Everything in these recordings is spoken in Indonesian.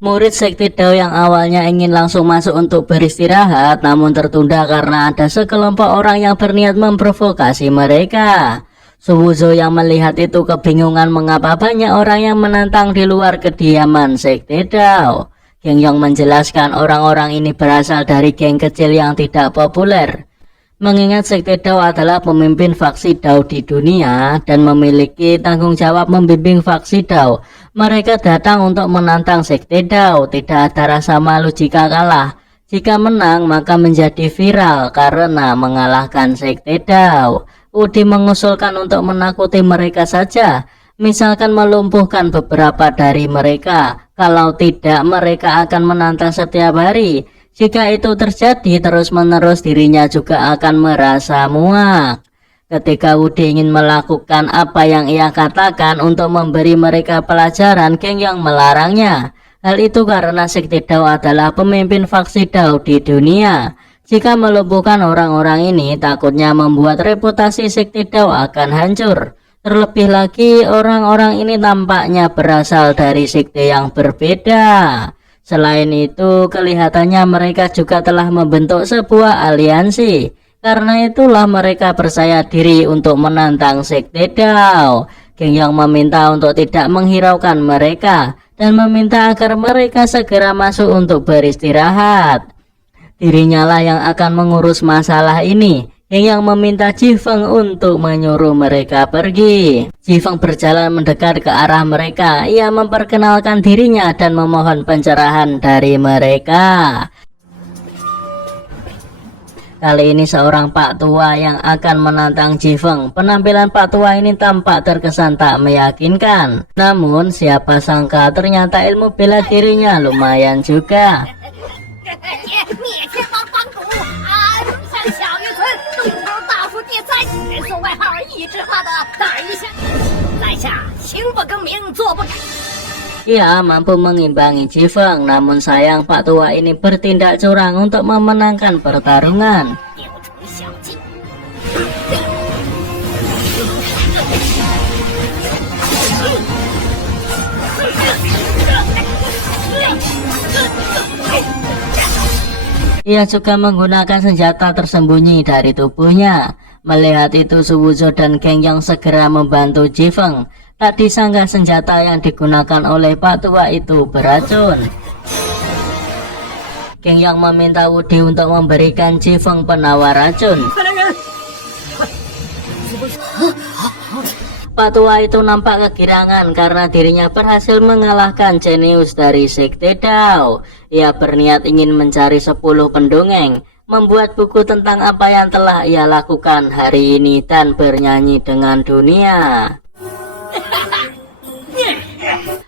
Murid Sekte Dao yang awalnya ingin langsung masuk untuk beristirahat, namun tertunda karena ada sekelompok orang yang berniat memprovokasi mereka. Suwuzo yang melihat itu kebingungan mengapa banyak orang yang menantang di luar kediaman Sekte Dao. Gengyong menjelaskan orang-orang ini berasal dari geng kecil yang tidak populer. Mengingat Sekte Dao adalah pemimpin faksi Dao di dunia dan memiliki tanggung jawab membimbing faksi Dao, mereka datang untuk menantang Sekte Dao. Tidak ada rasa malu jika kalah. Jika menang maka menjadi viral karena mengalahkan Sekte Dao. Udi mengusulkan untuk menakuti mereka saja, misalkan melumpuhkan beberapa dari mereka. Kalau tidak, mereka akan menantang setiap hari. Jika itu terjadi terus-menerus, dirinya juga akan merasa muak. Ketika Wudi ingin melakukan apa yang ia katakan untuk memberi mereka pelajaran, Gengyong melarangnya. Hal itu karena Sekte Dao adalah pemimpin faksi Dao di dunia. Jika melumpuhkan orang-orang ini, takutnya membuat reputasi Sekte Dao akan hancur. Terlebih lagi, orang-orang ini tampaknya berasal dari sekte yang berbeda. Selain itu, kelihatannya mereka juga telah membentuk sebuah aliansi. Karena itulah mereka percaya diri untuk menantang Sekte Dao. Gengyong meminta untuk tidak menghiraukan mereka dan meminta agar mereka segera masuk untuk beristirahat. Dirinya lah yang akan mengurus masalah ini. Gengyong meminta Jifeng untuk menyuruh mereka pergi. Jifeng berjalan mendekat ke arah mereka. Ia memperkenalkan dirinya dan memohon pencerahan dari mereka. Kali ini seorang Pak Tua yang akan menantang Jifeng. Penampilan Pak Tua ini tampak terkesan tak meyakinkan. Namun siapa sangka ternyata ilmu bela dirinya lumayan juga. Ia mampu mengimbangi Jifeng, namun sayang Pak Tua ini bertindak curang untuk memenangkan pertarungan. Ia juga menggunakan senjata tersembunyi dari tubuhnya. Melihat itu, Suwuzo dan Gengyong segera membantu Jifeng. Tak disangka senjata yang digunakan oleh Pak Tua itu beracun. Gengyong meminta Wudi untuk memberikan Jifeng penawar racun. Pak Tua itu nampak kegirangan karena dirinya berhasil mengalahkan jenius dari Sekte Dao. Ia berniat ingin mencari 10 pendongeng, membuat buku tentang apa yang telah ia lakukan hari ini dan bernyanyi dengan dunia.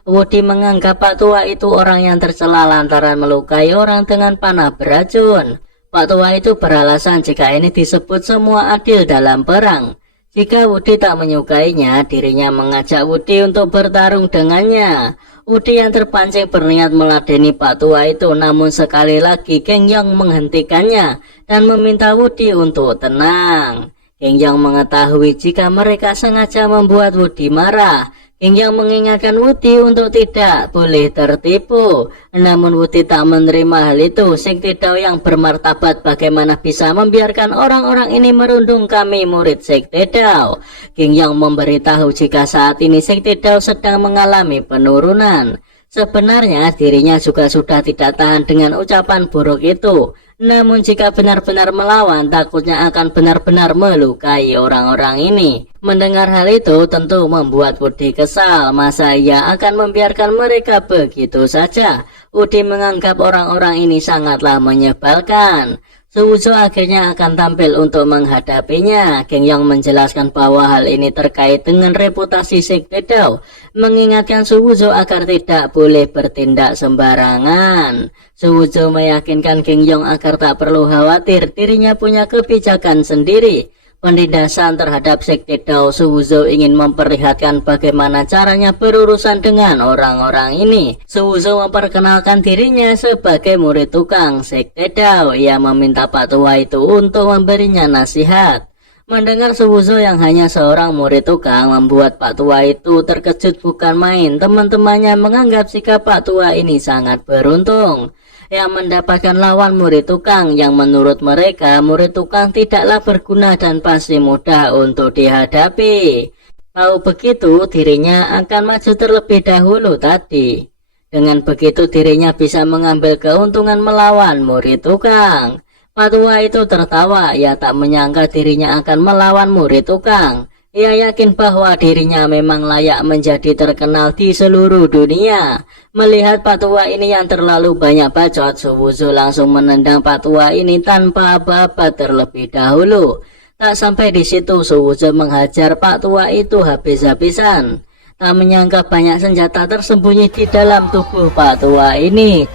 Wudi menganggap Pak Tua itu orang yang tercela lantaran melukai orang dengan panah beracun. Pak Tua itu beralasan jika ini disebut semua adil dalam perang. Jika Wudi tak menyukainya, dirinya mengajak Wudi untuk bertarung dengannya. Wudi yang terpancing berniat meladeni Pak Tua itu, namun sekali lagi Gengyong menghentikannya dan meminta Wudi untuk tenang. Gengyong mengetahui jika mereka sengaja membuat Wudi marah. Gengyong mengingatkan Wudi untuk tidak boleh tertipu. Namun Wudi tak menerima hal itu. Sekte Dao yang bermartabat bagaimana bisa membiarkan orang-orang ini merundung kami murid Sekte Dao. Gengyong memberitahu jika saat ini Sekte Dao sedang mengalami penurunan. Sebenarnya dirinya juga sudah tidak tahan dengan ucapan buruk itu. Namun jika benar-benar melawan, takutnya akan benar-benar melukai orang-orang ini. Mendengar hal itu tentu membuat Wudi kesal. Masa ia akan membiarkan mereka begitu saja? Wudi menganggap orang-orang ini sangatlah menyebalkan. Suwuzo akhirnya akan tampil untuk menghadapinya. Gengyong menjelaskan bahwa hal ini terkait dengan reputasi Sekte Dao, mengingatkan Suwuzo agar tidak boleh bertindak sembarangan. Suwuzo meyakinkan Gengyong agar tak perlu khawatir, dirinya punya kebijakan sendiri. Penindasan terhadap Sekte Dao, Suwuzo ingin memperlihatkan bagaimana caranya berurusan dengan orang-orang ini. Suwuzo memperkenalkan dirinya sebagai murid tukang Sekte Dao. Ia meminta Pak Tua itu untuk memberinya nasihat. Mendengar Suwuzo yang hanya seorang murid tukang membuat Pak Tua itu terkejut bukan main. Teman-temannya menganggap sikap Pak Tua ini sangat beruntung yang mendapatkan lawan murid tukang yang menurut mereka murid tukang tidaklah berguna dan pasti mudah untuk dihadapi. Tahu begitu dirinya akan maju terlebih dahulu tadi. Dengan begitu dirinya bisa mengambil keuntungan melawan murid tukang. Pak Tua itu tertawa, ia tak menyangka dirinya akan melawan murid tukang. Ia yakin bahwa dirinya memang layak menjadi terkenal di seluruh dunia. Melihat Pak Tua ini yang terlalu banyak bacot, Suwuzo langsung menendang Pak Tua ini tanpa apa-apa terlebih dahulu. Tak sampai di situ, Suwuzo menghajar Pak Tua itu habis-habisan. Tak menyangka banyak senjata tersembunyi di dalam tubuh Pak Tua ini.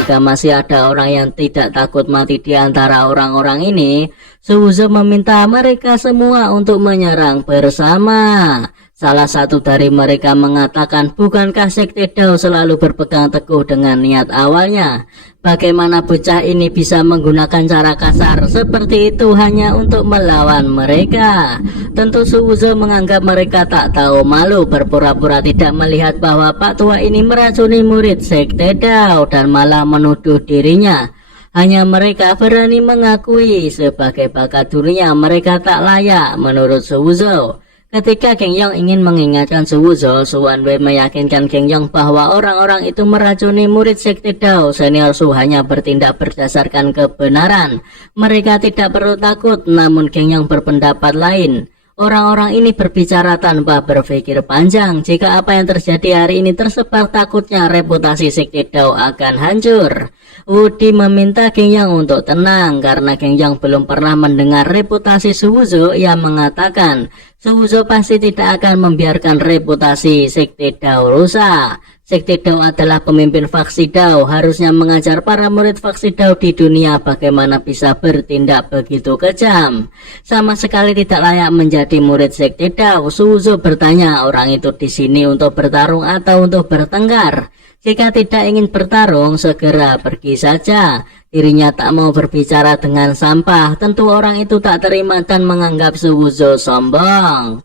Jika masih ada orang yang tidak takut mati di antara orang-orang ini, Suwuzo meminta mereka semua untuk menyerang bersama. Salah satu dari mereka mengatakan, bukankah Sekte Dao selalu berpegang teguh dengan niat awalnya? Bagaimana bocah ini bisa menggunakan cara kasar seperti itu hanya untuk melawan mereka? Tentu Suwuzo menganggap mereka tak tahu malu, berpura-pura tidak melihat bahwa Pak Tua ini meracuni murid Sekte Dao dan malah menuduh dirinya. Hanya mereka berani mengakui sebagai bakat dunia mereka tak layak menurut Suwuzo. Ketika Geng Yong ingin mengingatkan Suwuzo, Su Wanwei meyakinkan Geng Yong bahwa orang-orang itu meracuni murid Sekte Dao. Senior Su hanya bertindak berdasarkan kebenaran. Mereka tidak perlu takut, namun Geng Yong berpendapat lain. Orang-orang ini berbicara tanpa berpikir panjang. Jika apa yang terjadi hari ini tersebar, takutnya reputasi Sekte Dao akan hancur. Wudi meminta Geng Yang untuk tenang karena Geng Yang belum pernah mendengar reputasi Suwuzo. Ia mengatakan Suwuzo pasti tidak akan membiarkan reputasi Sekte Dao rusak. Sekte Dao adalah pemimpin faksi Dao, harusnya mengajar para murid faksi Dao di dunia bagaimana bisa bertindak begitu kejam. Sama sekali tidak layak menjadi murid Sekte Dao. Suwuzo bertanya, orang itu di sini untuk bertarung atau untuk bertengkar? Jika tidak ingin bertarung, segera pergi saja. Dirinya tak mau berbicara dengan sampah. Tentu orang itu tak terima dan menganggap Suwuzo sombong.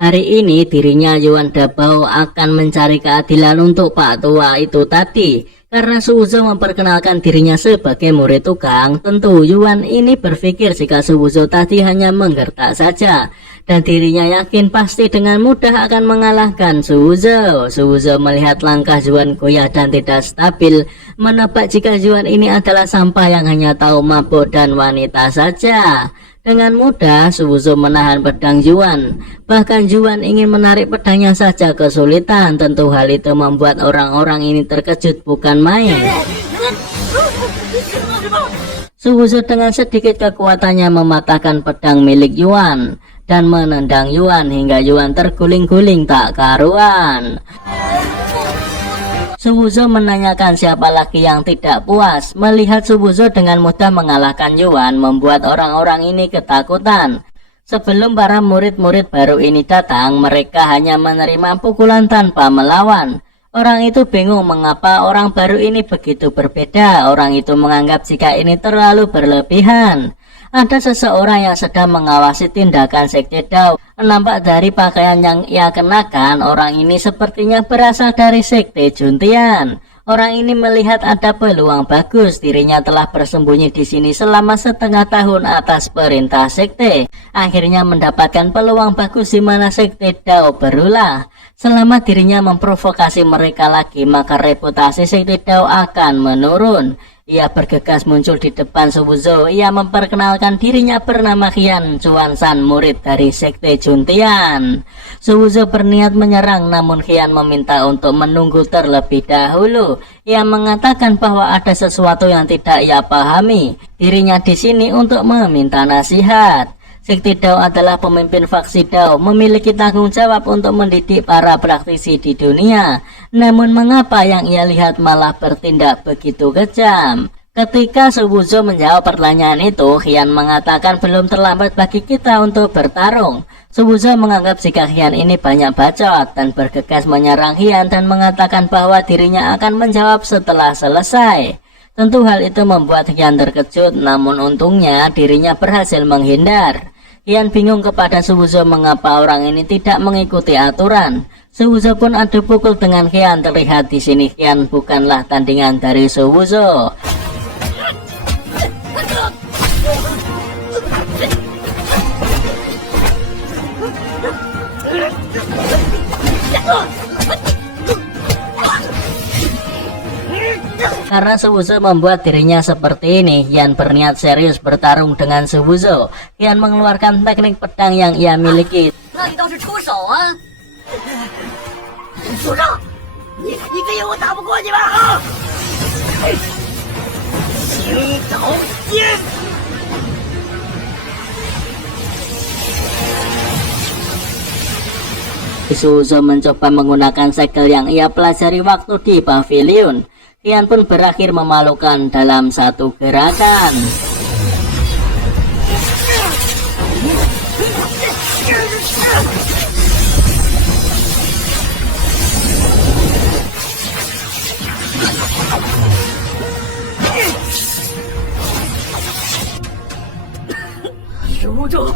Hari ini dirinya Yuan Dabao akan mencari keadilan untuk Pak Tua itu tadi. Karena Suwuzo memperkenalkan dirinya sebagai murid tukang, tentu Yuan ini berpikir jika Suwuzo tadi hanya menggertak saja. Dan dirinya yakin pasti dengan mudah akan mengalahkan Suwuzo. Suwuzo melihat langkah Yuan goyah dan tidak stabil, menebak jika Yuan ini adalah sampah yang hanya tahu mabuk dan wanita saja. Dengan mudah Suwuzo menahan pedang Yuan. Bahkan Yuan ingin menarik pedangnya saja kesulitan. Tentu hal itu membuat orang-orang ini terkejut bukan main. Suwuzo dengan sedikit kekuatannya mematahkan pedang milik Yuan dan menendang Yuan hingga Yuan terguling-guling tak karuan. Suwuzo menanyakan siapa lagi yang tidak puas. Melihat Suwuzo dengan mudah mengalahkan Yuan membuat orang-orang ini ketakutan. Sebelum para murid-murid baru ini datang, mereka hanya menerima pukulan tanpa melawan. Orang itu bingung mengapa orang baru ini begitu berbeda. Orang itu menganggap jika ini terlalu berlebihan. Ada seseorang yang sedang mengawasi tindakan Sekte Dao. Nampak dari pakaian yang ia kenakan, orang ini sepertinya berasal dari Sekte Juntian. Orang ini melihat ada peluang bagus. Dirinya telah bersembunyi di sini selama setengah tahun atas perintah Sekte. Akhirnya mendapatkan peluang bagus di mana Sekte Dao berulah. Selama dirinya memprovokasi mereka lagi, maka reputasi Sekte Dao akan menurun. Ia bergegas muncul di depan Suwuzo. Ia memperkenalkan dirinya bernama Qian Chuan-san, murid dari Sekte Juntian. Suwuzo berniat menyerang, namun Qian meminta untuk menunggu terlebih dahulu. Ia mengatakan bahwa ada sesuatu yang tidak ia pahami. Dirinya di sini untuk meminta nasihat. Sekte Dao adalah pemimpin faksi Dao, memiliki tanggung jawab untuk mendidik para praktisi di dunia. Namun mengapa yang ia lihat malah bertindak begitu kejam? Ketika Suwuzo menjawab pertanyaan itu, Qian mengatakan belum terlambat bagi kita untuk bertarung. Suwuzo menganggap jika Qian ini banyak bacot dan bergegas menyerang Qian dan mengatakan bahwa dirinya akan menjawab setelah selesai. Tentu hal itu membuat Qian terkejut, namun untungnya dirinya berhasil menghindar. Qian bingung kepada Suwuzo mengapa orang ini tidak mengikuti aturan. Suwuzo pun adu pukul dengan Qian. Terlihat di sini Qian bukanlah tandingan dari Suwuzo. Karena Suwuzo membuat dirinya seperti ini, Qian berniat serius bertarung dengan Suwuzo. Qian mengeluarkan teknik pedang yang ia miliki. Suwuzo mencoba menggunakan segel yang ia pelajari waktu di pavilion. Qian pun berakhir memalukan dalam satu gerakan. Suwuzo,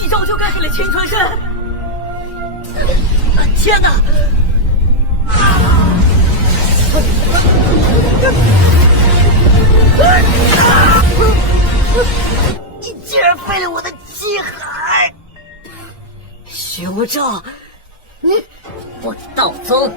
一招就干黑了青川山！天哪！ 你竟然废了我的七海！徐无正，我道宗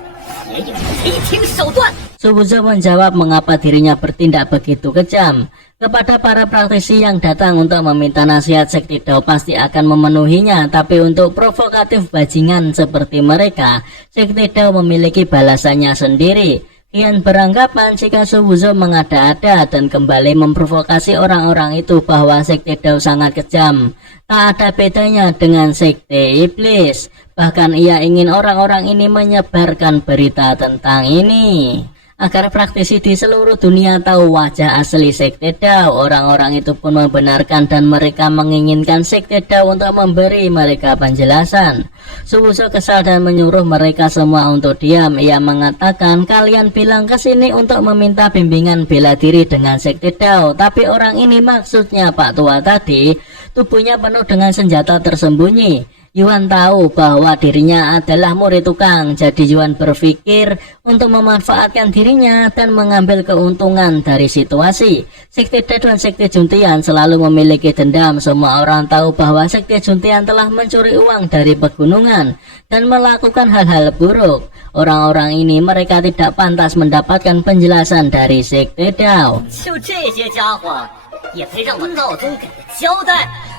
也有雷霆手段。 Suwuzo menjawab mengapa dirinya bertindak begitu kejam. Kepada para praktisi yang datang untuk meminta nasihat, Sekti Dao pasti akan memenuhinya. Tapi untuk provokatif bajingan seperti mereka, Sekti Dao memiliki balasannya sendiri. Qian beranggapan jika Suwuzo mengada-ada dan kembali memprovokasi orang-orang itu bahwa Sekte Dao sangat kejam. Tak ada bedanya dengan Sekte Iblis. Bahkan ia ingin orang-orang ini menyebarkan berita tentang ini. Agar praktisi di seluruh dunia tahu wajah asli Sekte Dao. Orang-orang itu pun membenarkan dan mereka menginginkan Sekte Dao untuk memberi mereka penjelasan. Suwuzo kesal dan menyuruh mereka semua untuk diam. Ia mengatakan, kalian bilang ke sini untuk meminta bimbingan bela diri dengan Sekte Dao. Tapi orang ini, maksudnya Pak Tua tadi, tubuhnya penuh dengan senjata tersembunyi. Yuan tahu bahwa dirinya adalah murid tukang, jadi Yuan berpikir untuk memanfaatkan dirinya dan mengambil keuntungan dari situasi. Sekte Dao dan Sekte Juntian selalu memiliki dendam. Semua orang tahu bahwa Sekte Juntian telah mencuri uang dari pegunungan dan melakukan hal-hal buruk. Orang-orang ini mereka tidak pantas mendapatkan penjelasan dari Sekte Dao.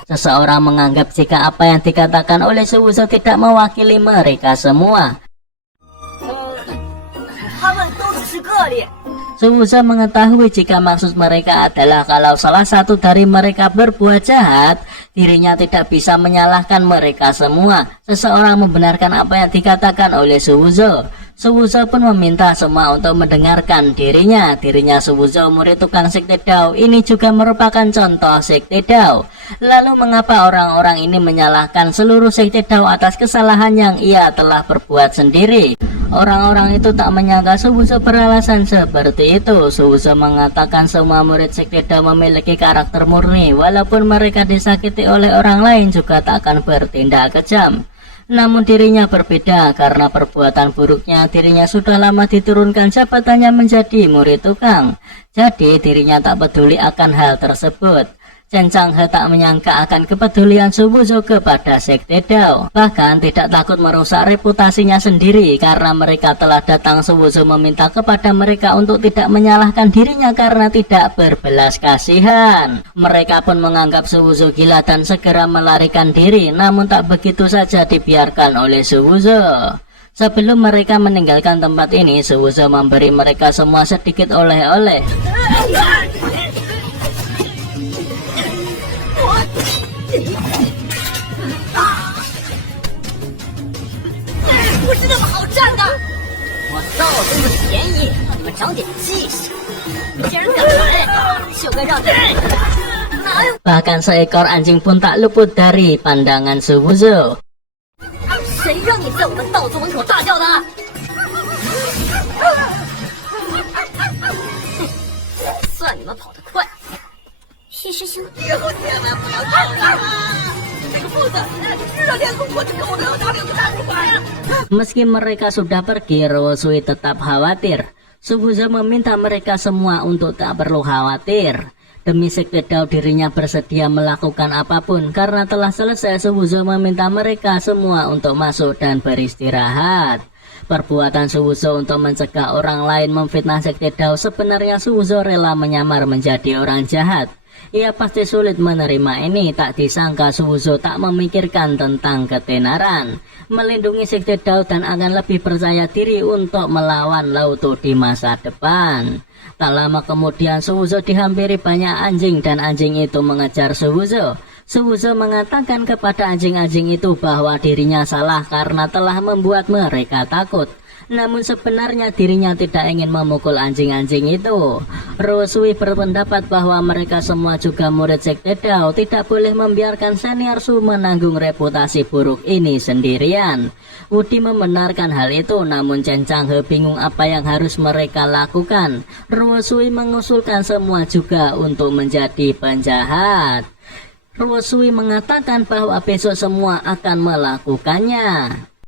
Seseorang menganggap jika apa yang dikatakan oleh Suwuzo tidak mewakili mereka semua. Suwuzo mengetahui jika maksud mereka adalah kalau salah satu dari mereka berbuat jahat, dirinya tidak bisa menyalahkan mereka semua. Seseorang membenarkan apa yang dikatakan oleh Suwuzo. Suwuzo pun meminta semua untuk mendengarkan dirinya. Suwuzo murid tukang Sekte Dao ini juga merupakan contoh Sekte Dao. Lalu mengapa orang-orang ini menyalahkan seluruh Sekte Dao atas kesalahan yang ia telah perbuat sendiri? Orang-orang itu tak menyangka Suwuzo beralasan seperti itu. Suwuzo mengatakan semua murid Sekte Dao memiliki karakter murni. Walaupun mereka disakiti oleh orang lain juga tak akan bertindak kejam. Namun dirinya berbeda karena perbuatan buruknya. Dirinya sudah lama diturunkan jabatannya menjadi murid tukang. Jadi dirinya tak peduli akan hal tersebut. Chen Changhe tak menyangka akan kepedulian Suwuzo kepada Sekte Dao. Bahkan tidak takut merusak reputasinya sendiri karena mereka telah datang. Suwuzo meminta kepada mereka untuk tidak menyalahkan dirinya karena tidak berbelas kasihan. Mereka pun menganggap Suwuzo gila dan segera melarikan diri. Namun tak begitu saja dibiarkan oleh Suwuzo. Sebelum mereka meninggalkan tempat ini, Suwuzo memberi mereka semua sedikit oleh-oleh. 我倒给你们便宜，让你们长点记性。既然敢来，就该让你们哪有 Bahkan seekor anjing pun tak luput dari pandangan Subuzo. 谁让你在我们道宗门口大叫的？算你们跑得快。徐师兄，以后千万不要再干了！这个疯子，知道天空我就跟我要打两个大手板。 Meski mereka sudah pergi, Rosui tetap khawatir. Subuzo meminta mereka semua untuk tak perlu khawatir. Demi Sekte Dao dirinya bersedia melakukan apapun karena telah selesai. Subuzo meminta mereka semua untuk masuk dan beristirahat. Perbuatan Subuzo untuk mencegah orang lain memfitnah Sekte Dao, sebenarnya Subuzo rela menyamar menjadi orang jahat. Ia pasti sulit menerima ini. Tak disangka Subuzo tak memikirkan tentang ketenaran, melindungi Sekte Dao dan akan lebih percaya diri untuk melawan Lauto di masa depan. Tak lama kemudian Subuzo dihampiri banyak anjing dan anjing itu mengejar Subuzo. Subuzo mengatakan kepada anjing-anjing itu bahwa dirinya salah karena telah membuat mereka takut. Namun sebenarnya dirinya tidak ingin memukul anjing-anjing itu. Rosui berpendapat bahwa mereka semua juga murid Sekte Dao, tidak boleh membiarkan senior Su menanggung reputasi buruk ini sendirian. Wudi membenarkan hal itu, namun Chen Changhe bingung apa yang harus mereka lakukan. Rosui mengusulkan semua juga untuk menjadi penjahat. Rosui mengatakan bahwa besok semua akan melakukannya.